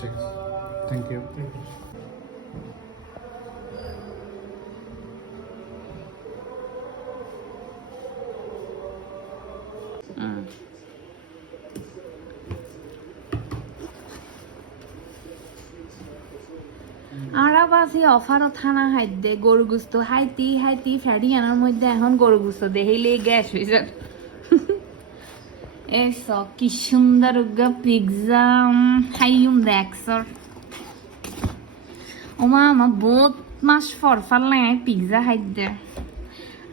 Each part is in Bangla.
ঠিক আছে, থ্যাংক ইউ। আরাবাসি অফারও থানা হাইদে গরু গুস্ত হাইতি ফ্যাডিয়ানোর মধ্যে এখন গরু গুস্ত দেখিলে গ্যাস হয়েছে। এস কি সুন্দর পিৎজা হাইম দেখছর ওমা আমার বহুত মাস ফরফাল নাই পিৎজা হাইদে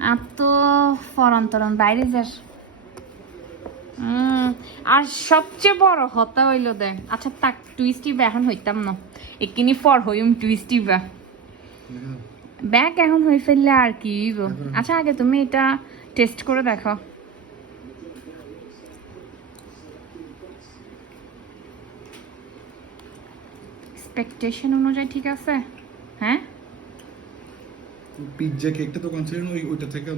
আর তো ফরন্তরন বাইরে যাস। আর সবচেয়ে বড় হতা হইল দে আচ্ছা তাক টুইস্টি এখন হইতাম না একিনি ফর হইম টুইস্টি ব্যাগ এখন হয়ে ফেললে আর কি আচ্ছা আগে তুমি এটা টেস্ট করে দেখো। এক্সপেকটেশন অনুযায়ী ঠিক আছে? হ্যাঁ পিৎজা কেকটা তো কনসিডার ওইটা থেকে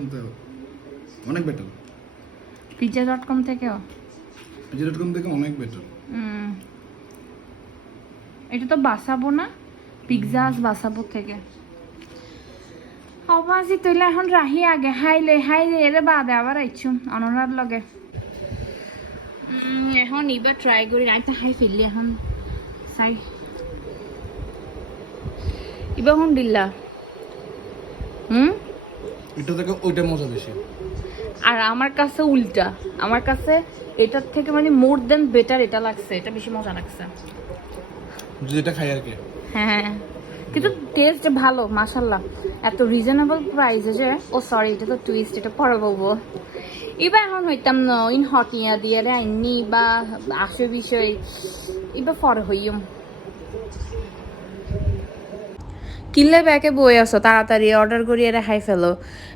অনেক বেটার। pizza.com থেকেও pizza.com থেকে অনেক বেটার। এটা তো বাসাবো না পিৎজাস বাসাবো থেকে হবাজি তইলে এখন রাহি আগে হাইলে এরে বাদে আবার আইছুম অনরার লগে এখন এবার ট্রাই করি নাই তো হাই ফেললি এখন চাই এবার হন দিল্লা এটা থেকে ওইটা মজা বেশি। আর আমার কাছে উল্টা, আমার কাছে এটার থেকে মানে মোর দেন বেটার এটা লাগছে, এটা বেশি মজা লাগছে যেটা খাই আর কি। হ্যাঁ কিন্তু টেস্ট ভালো মাশাআল্লাহ, এত রিজনেবল প্রাইসে যে ও সরি এটা তো টুইস্ট, এটা পরে বলবো। এবার এখন হইতাম না ইন হটিয়া দিয়ে রে আইনি বা আসে বিষয় এবার পরে হইম কিনলে ব্যাকে বই আসো তাড়াতাড়ি অর্ডার করিয়ে রেখাই ফেলো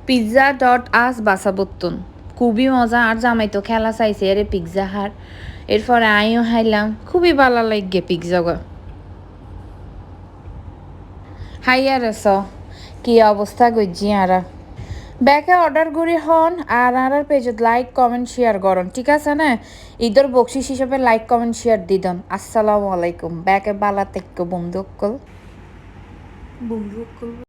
pizza.us বাসাবত্তন খুবই মজা। আর জামাই তো খেলা চাইছে এরে পিৎজা হার, এরপরে আইও হাইলাম খুবই ভালো লাগে পিৎজা গো। হাইয়ার এস কি অবস্থা গজি আরা ব্যাকে অর্ডার করি হন আর আর পেজত লাইক কমেন্ট শেয়ার করন ঠিক আছে না? ঈদের বকশিস হিসেবে লাইক কমেন্ট শেয়ার দিদন। আসসালামু আলাইকুম ব্যাকে বালা থেকে বন্ধু